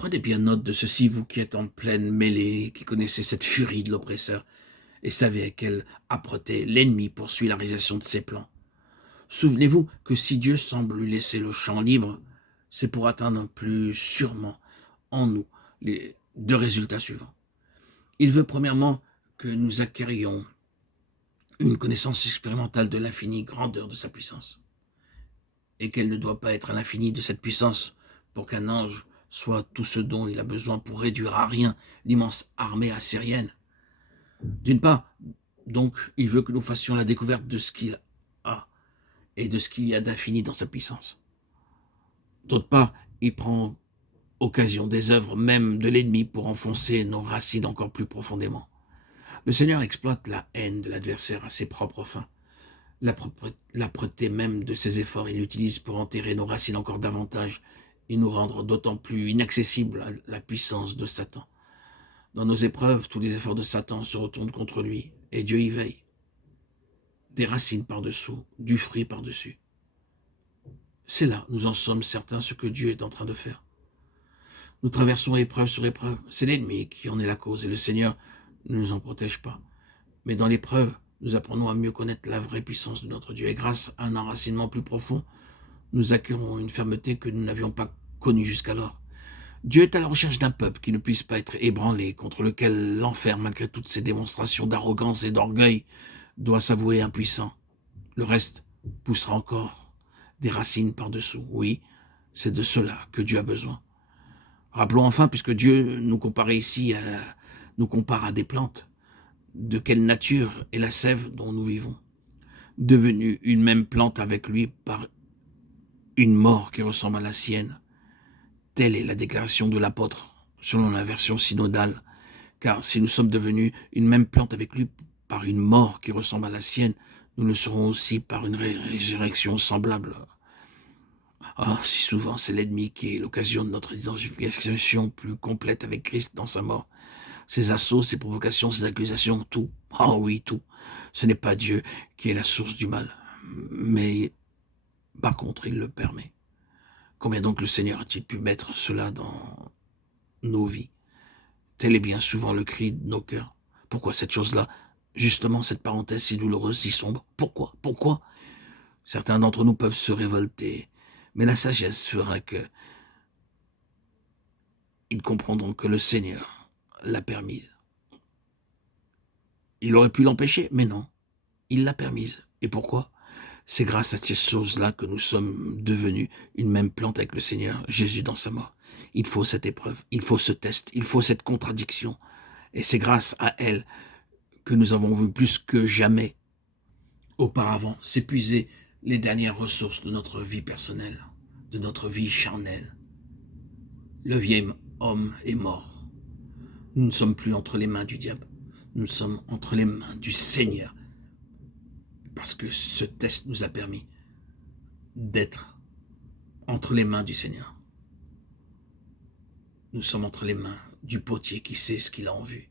Prenez bien note de ceci, vous qui êtes en pleine mêlée, qui connaissez cette furie de l'oppresseur, et savez à quelle âpreté l'ennemi poursuit la réalisation de ses plans. Souvenez-vous que si Dieu semble lui laisser le champ libre, c'est pour atteindre plus sûrement en nous les deux résultats suivants. Il veut premièrement que nous acquérions une connaissance expérimentale de l'infinie grandeur de sa puissance, et qu'elle ne doit pas être à l'infini de cette puissance pour qu'un ange soit tout ce dont il a besoin pour réduire à rien l'immense armée assyrienne. D'une part, donc, il veut que nous fassions la découverte de ce qu'il a et de ce qu'il y a d'infini dans sa puissance. D'autre part, il prend occasion des œuvres même de l'ennemi pour enfoncer nos racines encore plus profondément. Le Seigneur exploite la haine de l'adversaire à ses propres fins. L'âpreté même de ses efforts, il l'utilise pour enterrer nos racines encore davantage et nous rendre d'autant plus inaccessibles à la puissance de Satan. Dans nos épreuves, tous les efforts de Satan se retournent contre lui, et Dieu y veille. Des racines par-dessous, du fruit par-dessus. C'est là, nous en sommes certains, ce que Dieu est en train de faire. Nous traversons épreuve sur épreuve. C'est l'ennemi qui en est la cause, et le Seigneur ne nous en protège pas. Mais dans l'épreuve, nous apprenons à mieux connaître la vraie puissance de notre Dieu. Et grâce à un enracinement plus profond, nous acquérons une fermeté que nous n'avions pas connue jusqu'alors. Dieu est à la recherche d'un peuple qui ne puisse pas être ébranlé, contre lequel l'enfer, malgré toutes ses démonstrations d'arrogance et d'orgueil, doit s'avouer impuissant. Le reste poussera encore des racines par-dessous. Oui, c'est de cela que Dieu a besoin. Rappelons enfin, puisque Dieu nous compare ici nous compare à des plantes, de quelle nature est la sève dont nous vivons, devenue une même plante avec lui par une mort qui ressemble à la sienne. Telle est la déclaration de l'apôtre, selon la version synodale, car si nous sommes devenus une même plante avec lui par une mort qui ressemble à la sienne, nous le serons aussi par une résurrection semblable. Ah, si souvent c'est l'ennemi qui est l'occasion de notre identification plus complète avec Christ dans sa mort. Ses assauts, ses provocations, ses accusations, tout. Ah oui, tout. Ce n'est pas Dieu qui est la source du mal. Mais, par contre, il le permet. Combien donc le Seigneur a-t-il pu mettre cela dans nos vies? Tel est bien souvent le cri de nos cœurs. Pourquoi cette chose-là? Justement, cette parenthèse si douloureuse, si sombre. Pourquoi? Pourquoi? Certains d'entre nous peuvent se révolter, mais la sagesse fera que ils comprendront que le Seigneur l'a permise. Il aurait pu l'empêcher, mais non. Il l'a permise. Et pourquoi? C'est grâce à ces choses-là que nous sommes devenus une même plante avec le Seigneur, Jésus dans sa mort. Il faut cette épreuve, il faut ce test, il faut cette contradiction. Et c'est grâce à elle que nous avons vu plus que jamais auparavant s'épuiser les dernières ressources de notre vie personnelle, de notre vie charnelle. Le vieil homme est mort. Nous ne sommes plus entre les mains du diable. Nous sommes entre les mains du Seigneur. Parce que ce test nous a permis d'être entre les mains du Seigneur. Nous sommes entre les mains du potier qui sait ce qu'il a en vue.